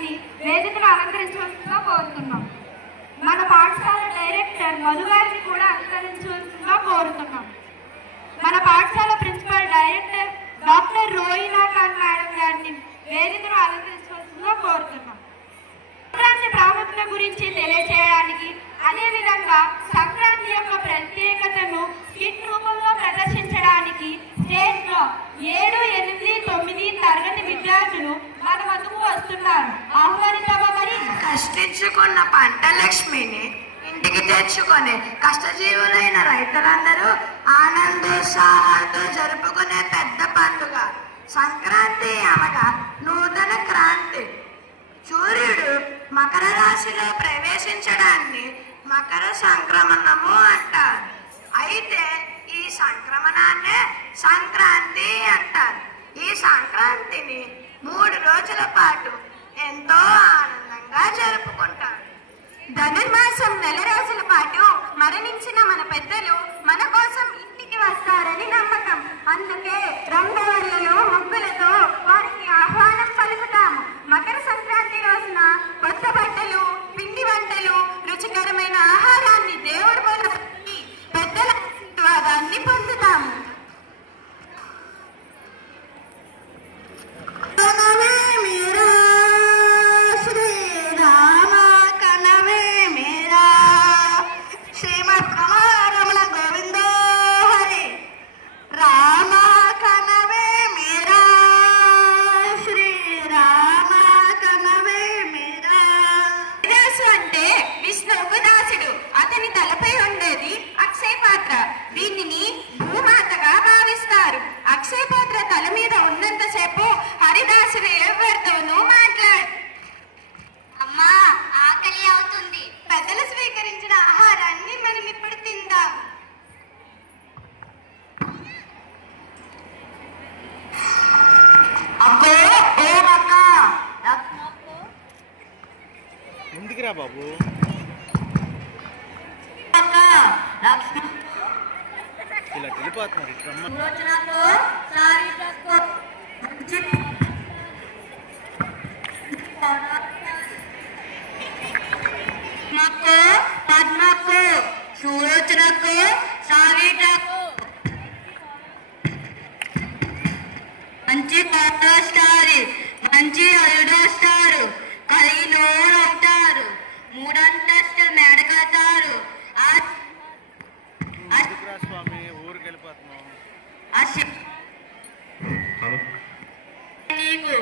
గారిని వేదికను అలంకరించవలసిందిగా కోరుతున్నాం. మన పాఠశాల డైరెక్టర్ మధు గారిని కూడా అలంకరించవలసిందిగా కోరుతున్నాం. మన పాఠశాల principal director doctor Roina Khan madam గారిని వేదికను అలంకరించవలసిందిగా కోరుతున్నాం. సంక్రాంతి ప్రాముఖ్యత గురించి తెలియజేయడానికి, అదేవిధంగా సంక్రాంతి యొక్క ప్రత్యేకతను స్కిట్ రూపంలో ప్రదర్శించడానికి స్టేజ్ లో 7, 8, 9 తరగతి విద్యార్థులు మన వద్దకు వస్తున్నారు. ఆహ్వానిద్దామా మరి? కష్టించుకున్న పంట లక్ష్మిని ఇంటికి తెచ్చుకునే కష్టజీవులైన రైతులందరూ ఆనందోత్సాహాలతో జరుపుకునే పెద్ద పండుగ సంక్రాంతి అనగా నూతన క్రాంతి. సూర్యుడు మకర రాశిలో ప్రవేశించడాన్ని మకర సంక్రమణము అంటారు. అయితే ఈ సంక్రమణాన్నే సంక్రాంతి అంటారు. ఈ సంక్రాంతిని 3 రోజుల పాటు ఎంతో ఆనందంగా జరుపుకుంటారు. ధనుర్మాసం 4 రోజుల పాటు మరణించిన మన పెద్దలు మన కోసం ఇంటికి వస్తారని నమ్మకం. అందుకే రంగవల్లులు, ముగ్గులతో వారికి ఆహ్వానం పలుకుతాము. మకర సంక్రాంతి రోజున కొత్త బట్టలు, పిండి వంటలు, రుచికరమైన ఆహారాన్ని దేవుడి ముందు పెద్దల ఆశీర్వాదాన్ని పొందుతాము. దీనిని భూమాతగా భావిస్తారు. అక్షయ పాత్ర తల మీద ఉన్నంతసేపు హరిదాసులు ఎవరితోనూ మాట్లాడు. అమ్మా, ఆకలి అవుతుంది. పెద్దలు స్వీకరించిన ఆహారాన్ని మనం ఇప్పుడు తిందాం. అక్కో ఓమక్క ముందుకు రా బాబు. ఇలా వెళ్ళిపోతున్నారు. పద్మకు, సులోచనకు, సాగిటకు మంచి వస్తారు, మంచి అల్లుడొస్తారు, కలిగినోరు అవుతారు, 3 అంతస్తులు మేడకడతారు. స్వామి ఊరికి వెళ్ళిపోతున్నాం. నీకు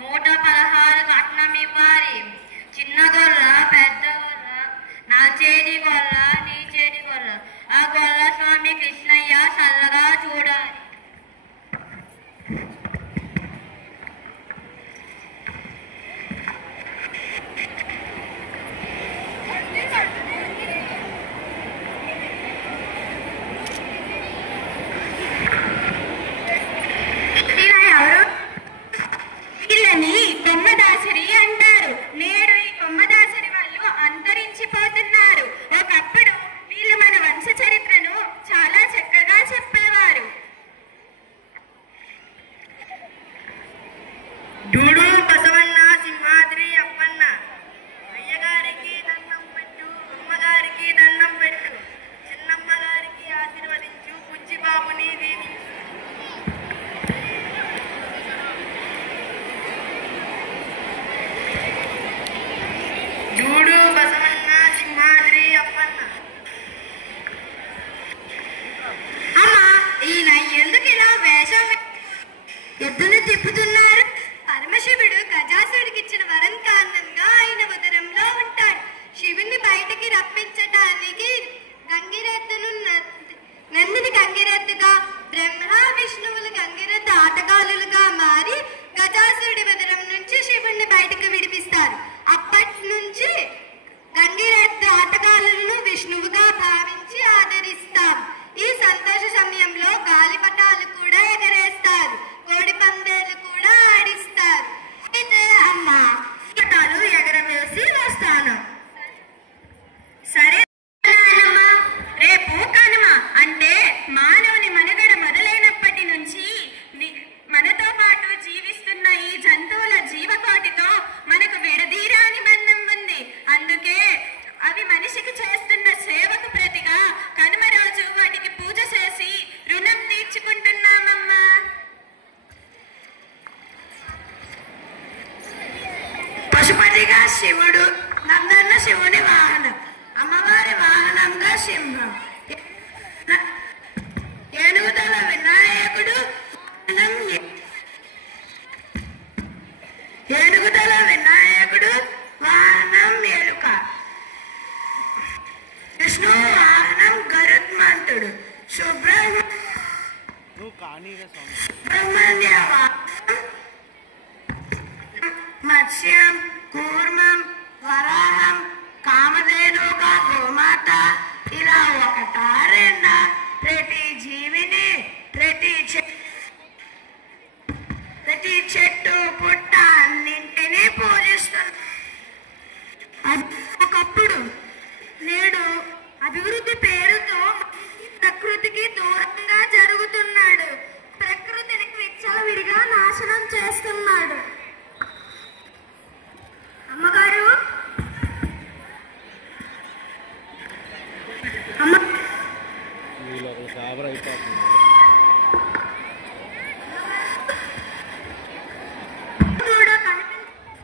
116 కట్నం ఇవ్వాలి. చిన్న గొర్ర, పెద్ద గొర్ర, నా చేతి గొర్ర, నీ చేతి గొర్ర. ఆ గొర్ర స్వామి కృష్ణయ్య చల్లగా చూడాలి. పశుపతిగా శివుడు, నందన్న శివుని వాహనం, అమ్మవారి వాహనంగా సింహం, ఏనుగుదల వినాయకుడు ఏనుగుదల వినాయకుడు వాహనం ఎలుక, విష్ణు వాహనం గరుత్మంతుడు, సుబ్రహ్మణ్య వాహనం మత్స్యం, కూర్మం, వరాహం, కామధేనుగా గోమాత. ఇలా ఒకటా రెండా ప్రతి జీవిని ప్రతి చెట్టు పుట్ట అన్నింటినీ పూజిస్తుంది. ఒకప్పుడు నేడు అభివృద్ధి పేరుతో ప్రకృతికి దూరంగా జరుగుతున్నాడు. ప్రకృతిని విచ్చలవిడిగా నాశనం చేస్తున్నాడు. అమ్మగారు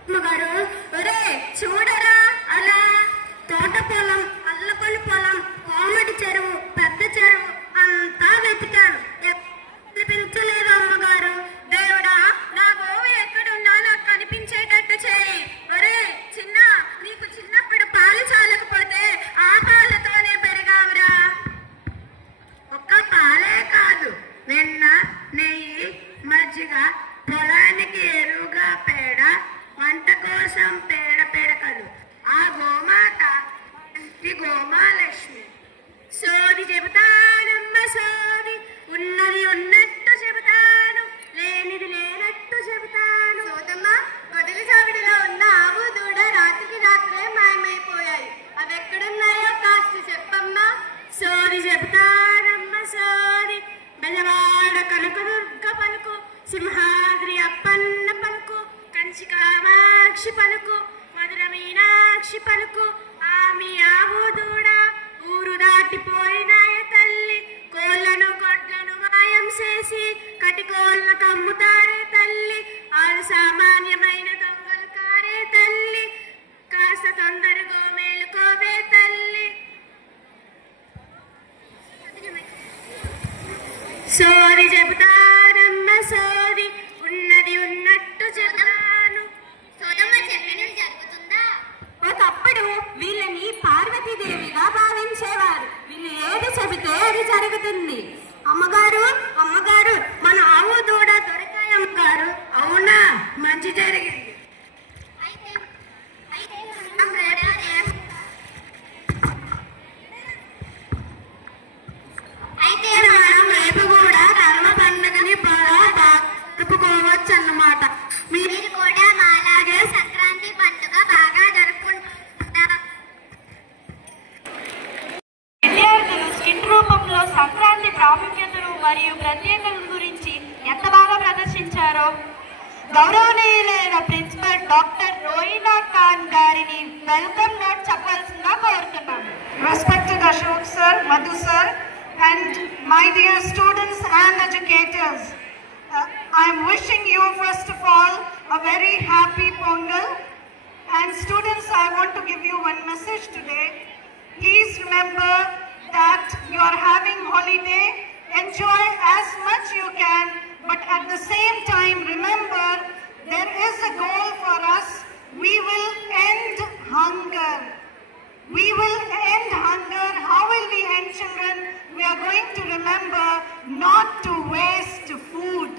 అమ్మగారు ఒరే చూడరా, అలా తోట పొలం, అల్లపల్లి పొలం, కోమటి చెరువు, పెద్ద చెరువు అంతా వెతికాను, కనిపించలేదు అమ్మగారు. దేవుడా, నా గోవు ఎక్కడున్నా నాకు కనిపించేటట్టు చేయి. ఒరే చిన్న, నీకు చిన్నప్పుడు పాలు చాలకపోతే ఆ పాలతోనే పెరిగావురా. ఒక్క పాలే కాదు, వెన్న, నెయ్యి, మజ్జిగ, పొలానికి ఎరువుగా పేడ, వంట కోసం పేడ పెడకలు. ఆ గోమాత గోమాలక్ష్మి. సోది చెబుతానమ్మ సోది, ఉన్నది ఉన్నట్టు చెబుతాను, లేనిది లేనట్టు చెబుతాను. సోదమ్మా, గొడలి చావిడిలో ఉన్న ఆవు దూడ రాత్రికి రాత్రే మాయమైపోయాయి. అవి ఎక్కడున్నాయో కాస్త చెప్పమ్మా. సోది చెబుతానమ్మ సోది, బెజవాడ కనకదుర్గ పలుకు, సింహాద్రి అప్పన్న పలుకు, కంచి కామాక్షి పలుకు, మధుర మీనాక్షి పలుకు. ఆమె ఆవు దూడ ఊరు దాటిపోయినాయ తల్లి, కోళ్లను గొడ్లను మాయం చేసి కటికోళ్ళ కమ్ముతారే తల్లి. ఆరు సామాన్యమైన దొంగలు కారే తల్లి, కాస్త తొందరగా మేలుకోవే తల్లి. సోది చెబుతానమ్మ సోది, ఉన్నది ఉన్నట్టు చెబుతాను. ఒకప్పుడు వీళ్ళని పార్వతీదేవిగా భావించేవారు. వీళ్ళు ఏది చెబితే అది జరుగుతుంది. అమ్మగారు అమ్మగారు, మన ఆవు దూడ దొరికాయి అమ్మగారు. అవునా, మంచి జరిగింది. అయితే మనం రేపు కూడా కర్మ పండుగని బాగా జరుపుకోవచ్చు అన్నమాట. మీరు కూడా మాలాగే సంక్రాంతి పండుగ బాగా జరుపుకుంటారు. విద్యార్థులు స్కిట్ రూపంలో సంక్రాంతి ప్రాముఖ్యతలు మరియు ప్రత్యేకతల గురించి ఎంత బాగా ప్రదర్శించారో గౌరవనీయులైన ప్రిన్సిపల్ డాక్టర్ రోయినా ఖాన్ గారిని వెల్కమ్ నోట్ చెప్పాల్సిందిగా కోరుతున్నాను. Respected Ashok sir, Madhu sir, and my dear students and educators, I am wishing you first of all a very happy Pongal. And students, I want to give you one message today. Please remember that you are having holiday. Enjoy as much you can, but at the same time remember there is a goal for us. We will end hunger. We will end hunger. How will we end, children? We are going to remember not to waste food.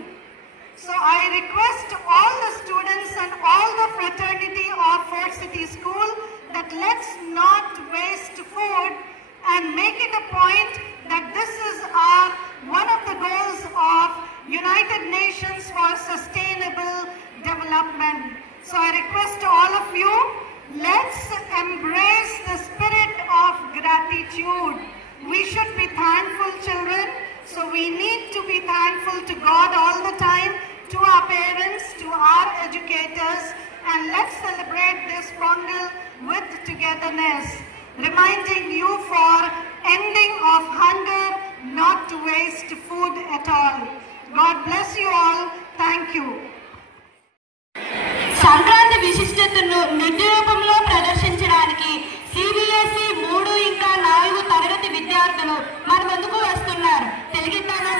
So I request all the students and all the fraternity of Fort City School that let's not waste food and make it a point that this is one of the goals of United Nations for Sustainable Development. So I request all of you, let's embrace the spirit of gratitude. We should be thankful, children. So we need to be thankful to God all the time, to our parents, to our educators, and let's celebrate this Pongal with togetherness, reminding you for ending of hunger, not to waste food at all. God bless you all. Thank you. Sankranti విశిష్టతను నృత్య రూపంలో ప్రదర్శించడానికి CBSE 3 ఇంకా 4 తరగతి విద్యార్థులు మన ముందుకు వస్తున్నారు. తెలిగిద్దామా?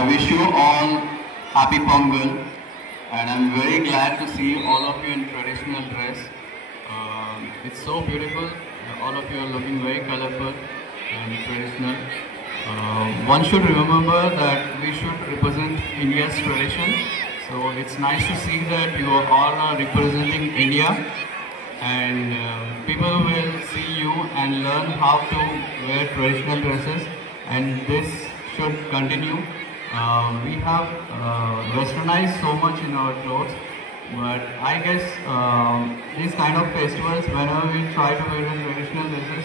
I wish you all happy Pongal, and I'm very glad to see all of you in traditional dress. It's so beautiful. All of you are looking very colorful and traditional. One should remember that we should represent India's tradition. So it's nice to see that you all are representing India, and people will see you and learn how to wear traditional dresses, and this should continue. We have westernized so much in our clothes, but I guess these kind of festivals, whenever we try to wear traditional dresses,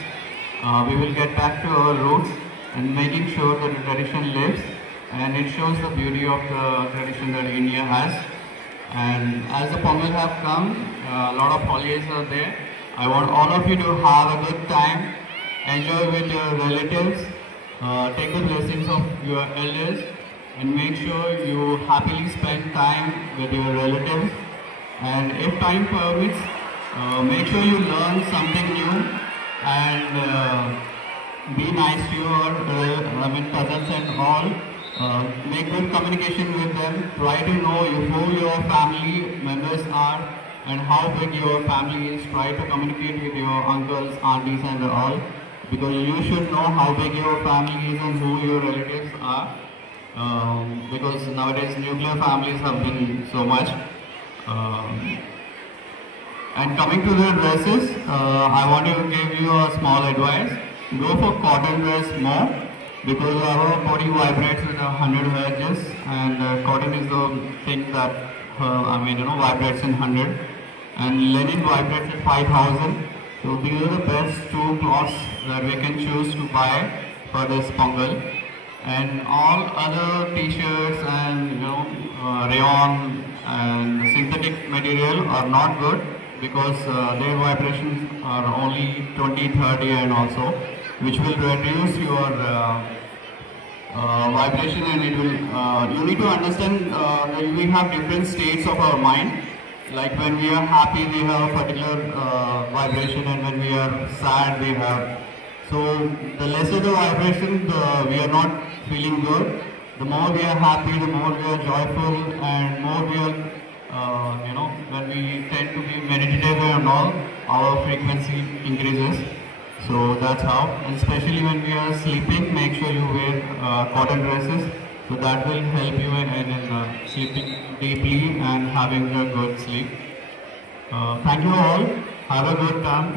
we will get back to our roots and making sure that the tradition lives, and it shows the beauty of the tradition that India has. And as the Pongal have come, a lot of holidays are there. I want all of you to have a good time, enjoy with your relatives, take the blessings of your elders, and make sure you happily spend time with your relatives. And if time permits, make sure you learn something new and be nice to your cousins and all. Make good communication with them. Try to know who your family members are and how big your family is. Try to communicate with your uncles, aunties and all, because you should know how big your family is and who your relatives are. Because nowadays nuclear families have been so much. And coming to the dresses, I want to give you a small advice. Go for cotton dress more, because our body vibrates with 100 hertz, and cotton is the thing that vibrates in 100, and linen vibrates at 5,000. So these are the best two cloths that we can choose to buy for this Pongal. And all other t-shirts and rayon and synthetic material are not good, because their vibrations are only 20, 30 and also, which will reduce your vibration, and it will, you need to understand that we have different states of our mind. Like when we are happy, we have a particular vibration, and when we are sad, we have. So the lesser the vibration, we are not feeling good. The more we are happy, the more we are joyful, and more we are, when we tend to be meditative and all, our frequency increases. So that's how. And especially when we are sleeping, make sure you wear cotton dresses. So that will help you in sleeping deeply and having a good sleep. Thank you all. Have a good time.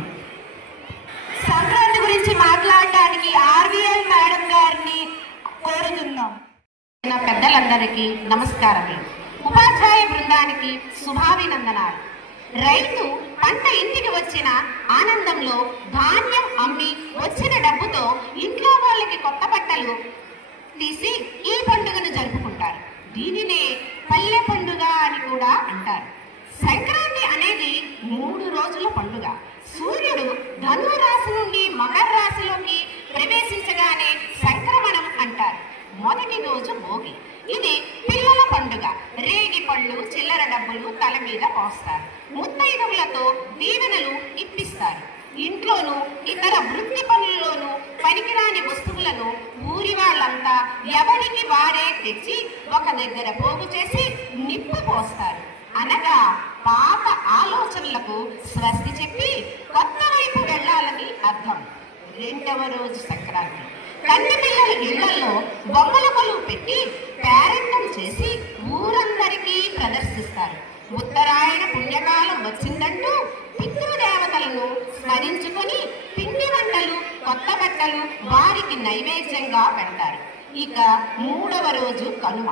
Sankranti గురించి మాట్లాడడానికి ఆర్వీఎల్ madam గారిని కోరుతున్నాం. పెద్దలందరికీ నమస్కారములు. ఉపాధ్యాయ బృందానికి శుభాభినందనాలు. రైతు పంట ఇంటికి వచ్చిన ఆనందంలో ధాన్యం అమ్మి వచ్చిన డబ్బుతో ఇంట్లో వాళ్ళకి కొత్త బట్టలు తీసి ఈ పండుగను జరుపుకుంటారు. దీనినే పల్లె పండుగ అని కూడా అంటారు. సంక్రాంతి అనేది 3 రోజుల పండుగ. సూర్యుడు ధను రాశి నుండి మకర రాశిలోకి ప్రవేశించగానే సంక్రమణం అంటారు. మొదటి రోజు భోగి. ఇది పిల్లల పండుగ. రేగి పళ్ళు, చిల్లర డబ్బులు తల మీద పోస్తారు. ముత్తైదువులతో దీవెనలు ఇప్పిస్తారు. ఇంట్లోనూ ఇతర వృత్తి పనుల్లోనూ పనికిరాని వస్తువులను ఊరి వాళ్ళంతా ఎవరికి వారే తెచ్చి ఒక దగ్గర పోగు చేసి నిప్పు పోస్తారు. అనగా పాత ఆలోచనలకు స్వస్తి చెప్పి కొత్త వైపు వెళ్ళాలని అర్థం. 2వ రోజు సంక్రాంతి. కన్నె పిల్లల ఇళ్లలో బొమ్మల కొలువు పెట్టి పేరెంటం చేసి ఊరందరికీ ప్రదర్శిస్తారు. ఉత్తరాయణ పుణ్యకాలం వచ్చిందంటూ పితృదేవతలను స్మరించుకొని పిండి వంటలు, కొత్త బట్టలు వారికి నైవేద్యంగా పెడతారు. ఇక 3వ రోజు కనుమ.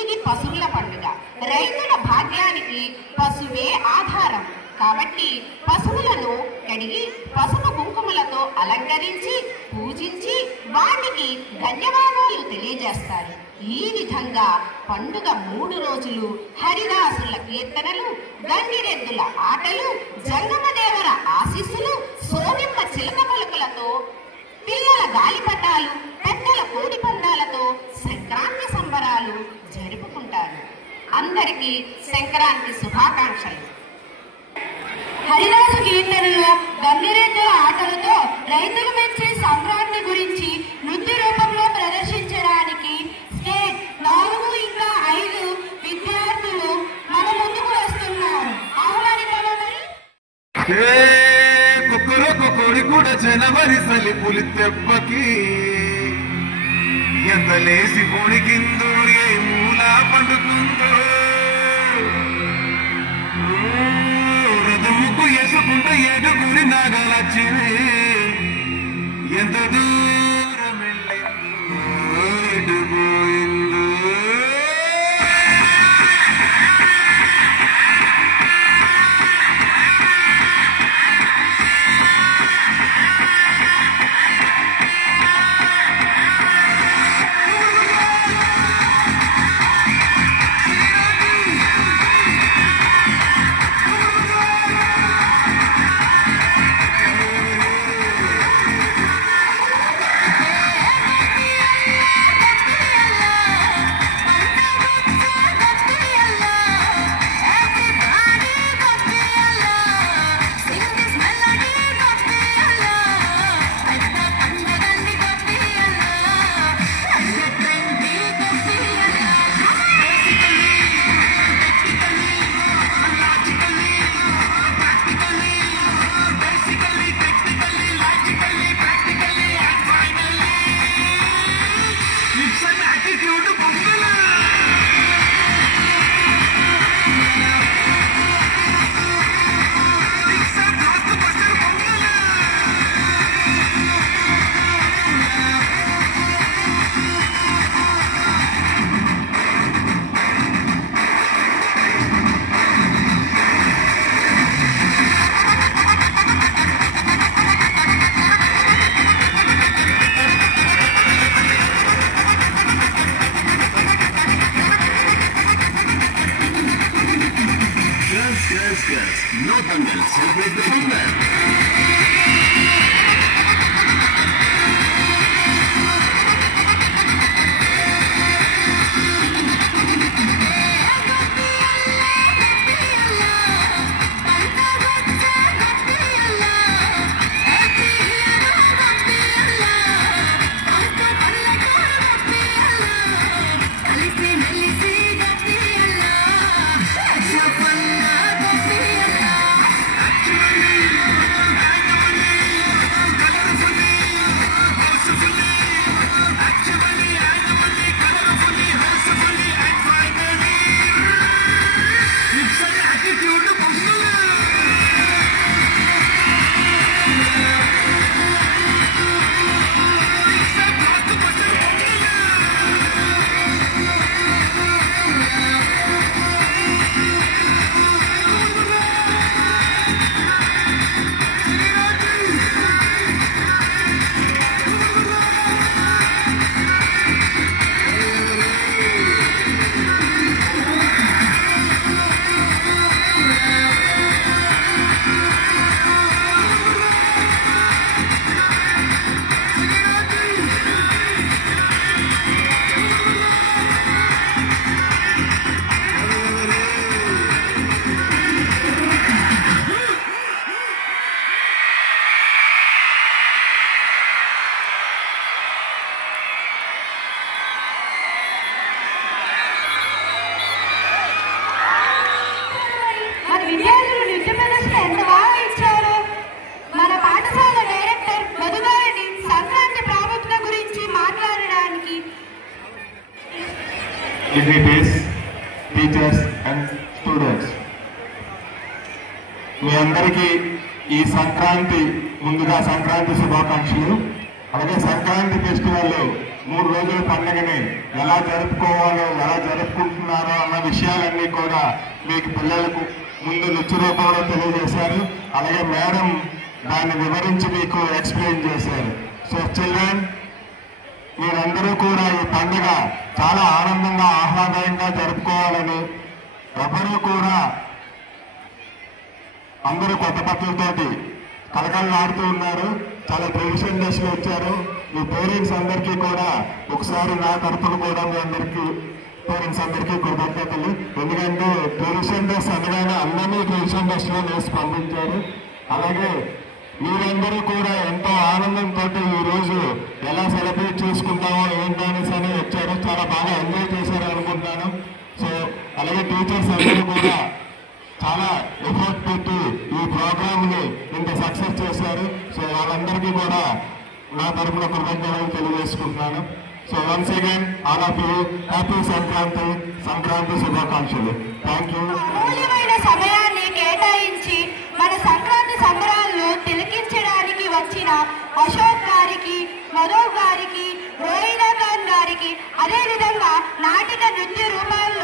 ఇది పశువుల పండుగ. రైతుల భాగ్యానికి పశువే ఆధారం కాబట్టి పశువులను కడిగి పసుపు కుంకుమలతో అలంకరించి పూజించి వాటికి ధన్యవాదాలు తెలియజేస్తారు. ఈ విధంగా పండుగ 3 రోజులు హరిదాసుల కీర్తనలు, గంగిరెద్దుల ఆటలు, జంగమదేవర ఆశీస్సులు, సోనిమ్మ చిలక పలుకులతో, పిల్లల గాలిపటాలు, పెద్దల కోడి పందాలతో సంక్రాంతి సంబరాలు జరుపుకుంటారు. అందరికీ సంక్రాంతి శుభాకాంక్షలు. హరిదాసు కీర్తనలు, గంగిరెద్దుల ఆటలతో రైతులు మెచ్చే సంక్రాంతి గురించి నృత్య రూపంలో ప్రదర్శించడానికి స్టేట్ 4 ఇంకా 5 విద్యార్థులు మన ముందుకు వస్తున్నారు. ఆహ్వానించమని. కొడి కూడా జనవరి సలి పులి తెప్పకి ఎంత లేసి పొడికిందో ఏ మూల పండుతుందో రథముకు వేసుకుంటూ ఏడుగురి నాగలచ్చినే ఎంత దూరం వెళ్ళిందో ఎటుపోయిందో Pongal. Celebrate the Pongal. dignitaries, teachers and students. మీ అందరికీ ఈ సంక్రాంతి ముందుగా సంక్రాంతి శుభాకాంక్షలు. అలాగే సంక్రాంతి ఫెస్టివల్ 3 రోజుల పండుగని ఎలా జరుపుకోవాలో ఎలా జరుపుకుంటున్నారో అన్న విషయాలన్నీ కూడా మీకు పిల్లలకు ముందు నృత్య రూపంలో తెలియజేశారు. అలాగే మేడం దాన్ని వివరించి మీకు ఎక్స్ప్లెయిన్ చేశారు. సో చిల్డ్రన్, మీరందరూ కూడా ఈ పండుగ చాలా ఆనందంగా ఆహ్లాదంగా జరుపుకోవాలని, ఎవరూ కూడా అందరూ కొత్త బట్టలతోటి కలకలలాడుతూ ఉన్నారు. చాలా ట్రెడిషన్ డ్రెస్ లో వచ్చారు. మీ పేరెంట్స్ అందరికీ కూడా ఒకసారి నా తరఫున కూడా మీ అందరికీ పేరెంట్స్ అందరికీ కృతజ్ఞతలు. ఎందుకంటే ట్రెడిషన్ డ్రెస్ అనగానే అందరినీ ట్రెడిషన్ డ్రెస్ లో వేసి పంపించారు. అలాగే మీరందరూ కూడా ఎంతో ఆనందంతో ఈ రోజు ఎలా సెలబ్రేట్ చేసుకుంటామో ఏంటనేసి అని వచ్చారు. చాలా బాగా ఎంజాయ్ చేశారు అనుకుంటున్నాను. సో అలాగే టీచర్స్ అందరూ కూడా చాలా ఎఫర్ట్ పెట్టి ఈ ప్రోగ్రామ్ ని ఇంత సక్సెస్ చేశారు. సో వాళ్ళందరికీ కూడా నా తరఫున కృతజ్ఞతలు తెలియజేసుకుంటున్నాను. So once again all of you happy Sankranti శుభాకాంక్షలు. Thank you. అమూల్యమైన సమయాన్ని కేటాయించి మన సంక్రాంతి సంబరాలను తిలకించడానికి వచ్చిన అశోక్ గారికి, మధు గారికి, రోహిణా ఖాన్ గారికి, అదేవిధంగా నాటిక నృత్య రూపాల్లో